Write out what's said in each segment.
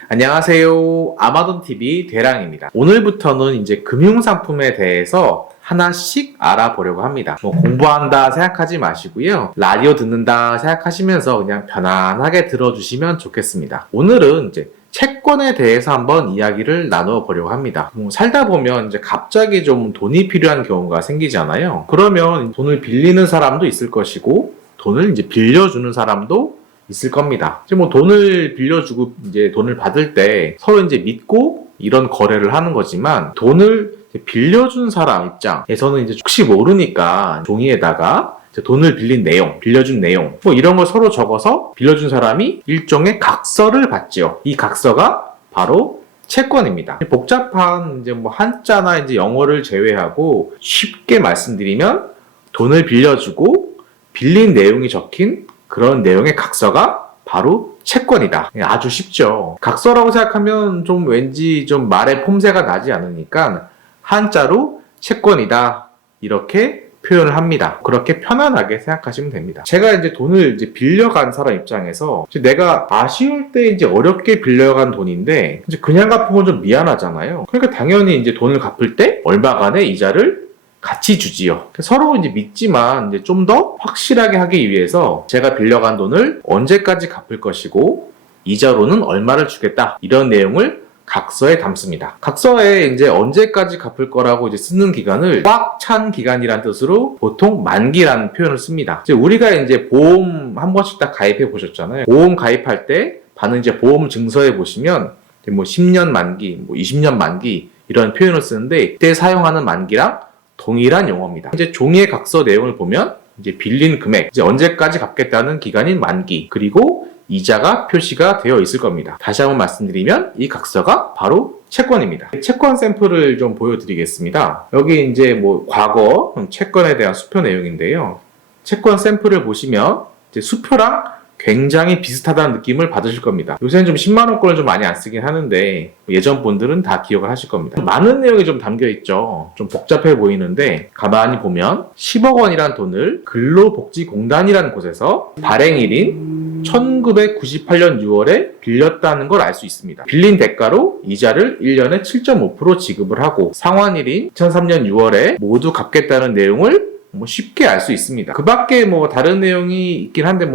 안녕하세요. 아마존TV 대랑입니다. 오늘부터는 이제 금융상품에 대해서 하나씩 알아보려고 합니다. 공부한다 생각하지 마시고요. 라디오 듣는다 생각하시면서 그냥 편안하게 들어주시면 좋겠습니다. 오늘은 이제 채권에 대해서 한번 이야기를 나누어 보려고 합니다. 살다 보면 이제 갑자기 좀 돈이 필요한 경우가 생기잖아요. 그러면 돈을 빌리는 사람도 있을 것이고, 돈을 이제 빌려주는 사람도 있을 겁니다. 이제 돈을 빌려주고 이제 돈을 받을 때 서로 이제 믿고 이런 거래를 하는 거지만, 돈을 빌려준 사람 입장에서는 이제 혹시 모르니까 종이에다가 돈을 빌린 내용, 빌려준 내용, 이런 걸 서로 적어서 빌려준 사람이 일종의 각서를 받죠. 이 각서가 바로 채권입니다. 복잡한 이제 한자나 이제 영어를 제외하고 쉽게 말씀드리면, 돈을 빌려주고 빌린 내용이 적힌 그런 내용의 각서가 바로 채권이다. 아주 쉽죠. 각서라고 생각하면 좀 왠지 좀 말의 폼새가 나지 않으니까 한자로 채권이다 이렇게 표현을 합니다. 그렇게 편안하게 생각하시면 됩니다. 제가 이제 돈을 이제 빌려간 사람 입장에서 내가 아쉬울 때 이제 어렵게 빌려간 돈인데 이제 그냥 갚으면 좀 미안하잖아요. 그러니까 당연히 이제 돈을 갚을 때 얼마간의 이자를 같이 주지요. 서로 이제 믿지만 이제 좀 더 확실하게 하기 위해서 제가 빌려간 돈을 언제까지 갚을 것이고 이자로는 얼마를 주겠다 이런 내용을 각서에 담습니다. 각서에 이제 언제까지 갚을 거라고 이제 쓰는 기간을 꽉 찬 기간이란 뜻으로 보통 만기라는 표현을 씁니다. 이제 우리가 이제 보험 한 번씩 다 가입해 보셨잖아요. 보험 가입할 때 받는 이제 보험 증서에 보시면 10년 만기, 20년 만기 이런 표현을 쓰는데 이때 사용하는 만기랑 동일한 용어입니다. 이제 종이의 각서 내용을 보면 이제 빌린 금액, 이제 언제까지 갚겠다는 기간인 만기, 그리고 이자가 표시가 되어 있을 겁니다. 다시 한번 말씀드리면 이 각서가 바로 채권입니다. 채권 샘플을 좀 보여드리겠습니다. 여기 이제 과거 채권에 대한 수표 내용인데요. 채권 샘플을 보시면 이제 수표랑 굉장히 비슷하다는 느낌을 받으실 겁니다. 요새는 좀 10만원권을 좀 많이 안 쓰긴 하는데 예전 분들은 다 기억을 하실 겁니다. 많은 내용이 좀 담겨있죠. 좀 복잡해 보이는데 가만히 보면 10억 원이란 돈을 근로복지공단이라는 곳에서 발행일인 1998년 6월에 빌렸다는 걸 알 수 있습니다. 빌린 대가로 이자를 1년에 7.5% 지급을 하고 상환일인 2003년 6월에 모두 갚겠다는 내용을 쉽게 알 수 있습니다. 그 밖에 다른 내용이 있긴 한데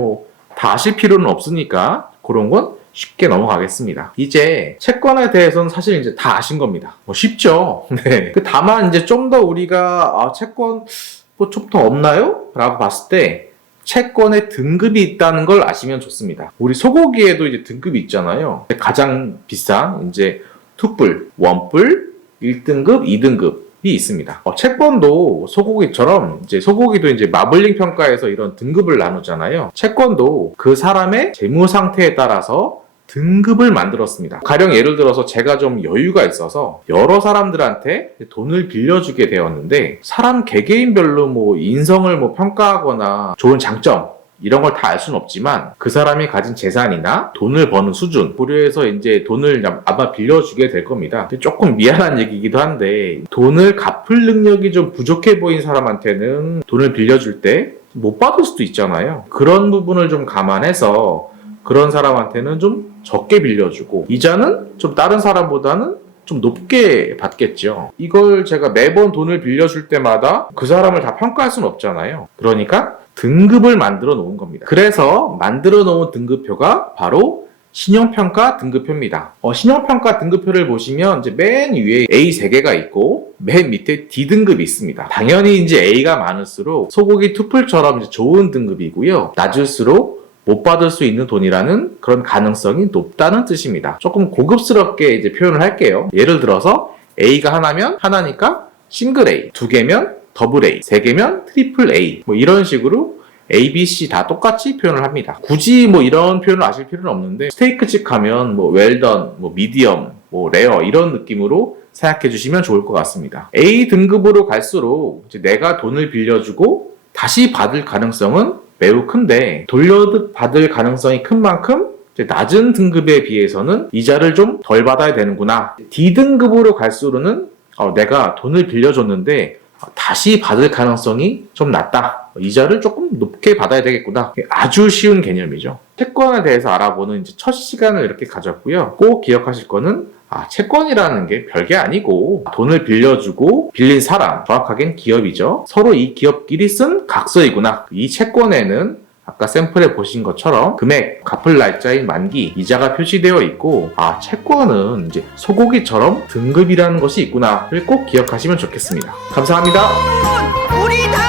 다 아실 필요는 없으니까 그런 건 쉽게 넘어가겠습니다. 이제 채권에 대해서는 사실 이제 다 아신 겁니다. 쉽죠? 네. 다만 이제 좀 더 우리가 채권 좀 더 없나요? 라고 봤을 때 채권에 등급이 있다는 걸 아시면 좋습니다. 우리 소고기에도 이제 등급이 있잖아요. 가장 비싼 이제 투뿔, 원뿔, 1등급, 2등급 이 있습니다. 채권도 소고기처럼 이제 소고기도 이제 마블링 평가에서 이런 등급을 나누잖아요. 채권도 그 사람의 재무 상태에 따라서 등급을 만들었습니다. 가령 예를 들어서 제가 좀 여유가 있어서 여러 사람들한테 돈을 빌려주게 되었는데 사람 개개인별로 인성을 평가하거나 좋은 장점 이런 걸 다 알 수는 없지만 그 사람이 가진 재산이나 돈을 버는 수준 고려해서 이제 돈을 아마 빌려주게 될 겁니다. 조금 미안한 얘기이기도 한데 돈을 갚을 능력이 좀 부족해 보인 사람한테는 돈을 빌려줄 때 못 받을 수도 있잖아요. 그런 부분을 좀 감안해서 그런 사람한테는 좀 적게 빌려주고 이자는 좀 다른 사람보다는 좀 높게 받겠죠. 이걸 제가 매번 돈을 빌려줄 때마다 그 사람을 다 평가할 수는 없잖아요. 그러니까 등급을 만들어 놓은 겁니다. 그래서 만들어 놓은 등급표가 바로 신용평가 등급표입니다. 신용평가 등급표를 보시면 이제 맨 위에 A 3개가 있고 맨 밑에 D 등급이 있습니다. 당연히 이제 A가 많을수록 소고기 투뿔처럼 이제 좋은 등급이고요. 낮을수록 못 받을 수 있는 돈이라는 그런 가능성이 높다는 뜻입니다. 조금 고급스럽게 이제 표현을 할게요. 예를 들어서 A가 하나면 하나니까 싱글 A, 2개면 더블 A, 3개면 트리플 A 이런 식으로 A, B, C 다 똑같이 표현을 합니다. 굳이 이런 표현을 아실 필요는 없는데 스테이크집 가면 웰던, 미디엄, 레어 이런 느낌으로 생각해 주시면 좋을 것 같습니다. A 등급으로 갈수록 이제 내가 돈을 빌려주고 다시 받을 가능성은 매우 큰데 돌려받을 가능성이 큰 만큼 낮은 등급에 비해서는 이자를 좀 덜 받아야 되는구나. D등급으로 갈수록은 내가 돈을 빌려줬는데 다시 받을 가능성이 좀 낮다 이자를 조금 높게 받아야 되겠구나. 아주 쉬운 개념이죠. 채권에 대해서 알아보는 이제 첫 시간을 이렇게 가졌고요. 꼭 기억하실 거는 채권이라는 게 별게 아니고 돈을 빌려주고 빌린 사람, 정확하게는 기업이죠. 서로 이 기업끼리 쓴 각서이구나. 이 채권에는 아까 샘플에 보신 것처럼 금액, 갚을 날짜인 만기, 이자가 표시되어 있고 채권은 이제 소고기처럼 등급이라는 것이 있구나를 꼭 기억하시면 좋겠습니다. 감사합니다. 우리 다